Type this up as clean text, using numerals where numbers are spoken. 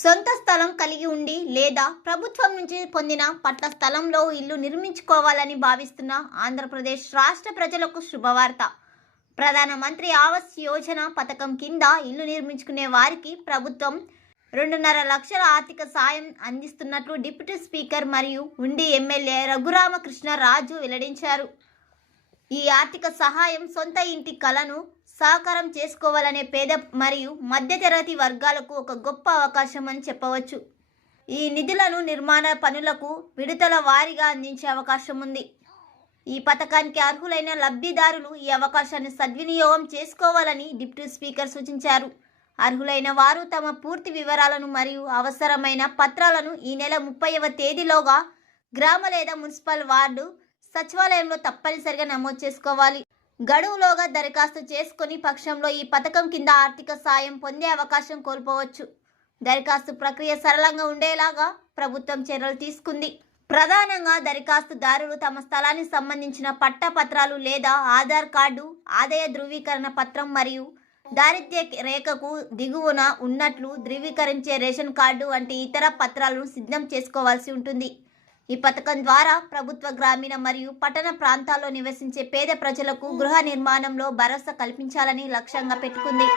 సొంత స్థలం కలిగి ఉండి లేదా ప్రభుత్వం నుంచి పొందిన పట్ట స్థలంలో ఇల్లు నిర్మించుకోవాలని భావిస్తున్న ఆంధ్రప్రదేశ్ రాష్ట్ర ప్రజలకు శుభవార్త. ప్రధానమంత్రి ఆవాస్ యోజన పథకం కింద ఇల్లు నిర్మించుకునే వారికి ప్రభుత్వం 2.5 లక్షల ఆర్థిక సాయం అందిస్తున్నట్లు డిప్యూటీ స్పీకర్ మరియు ఉండి ఎమ్మెల్యే రఘురామకృష్ణరాజు వెల్లడించారు. ఈ ఆర్థిక సహాయం సొంత ఇంటి కలను సాకారం చేసుకోవాలనే పేద మరియు మధ్యతరగతి వర్గాలకు ఒక గొప్ప అవకాశం అని చెప్పవచ్చు. ఈ నిధులను నిర్మాణ పనులకు విడతల వారీగా అందించే అవకాశం ఉంది. ఈ పథకానికి అర్హులైన లబ్ధిదారులు ఈ అవకాశాన్ని సద్వినియోగం చేసుకోవాలని డిప్యూటీ స్పీకర్ సూచించారు. అర్హులైన వారు తమ పూర్తి వివరాలను మరియు అవసరమైన పత్రాలను ఈ నెల 30వ తేదీలోగా గ్రామ లేదా మున్సిపల్ వార్డు సచివాలయంలో తప్పనిసరిగా నమోదు చేసుకోవాలి. గడువులోగా దరఖాస్తు చేసుకుని పక్షంలో ఈ పథకం కింద ఆర్థిక సాయం పొందే అవకాశం కోల్పోవచ్చు. దరఖాస్తు ప్రక్రియ సరళంగా ఉండేలాగా ప్రభుత్వం చర్యలు తీసుకుంది. ప్రధానంగా దరఖాస్తుదారులు తమ స్థలానికి సంబంధించిన పట్టా పత్రాలు లేదా ఆధార్ కార్డు, ఆదాయ ధృవీకరణ పత్రం మరియు దారిద్ర్య రేఖకు దిగువన ఉన్నట్లు ధృవీకరించే రేషన్ కార్డు వంటి ఇతర పత్రాలను సిద్ధం చేసుకోవాల్సి ఉంటుంది. ఈ పథకం ద్వారా ప్రభుత్వ గ్రామీణ మరియు పట్టణ ప్రాంతాల్లో నివసించే పేద ప్రజలకు గృహ నిర్మాణంలో భరోసా కల్పించాలని లక్ష్యంగా పెట్టుకుంది.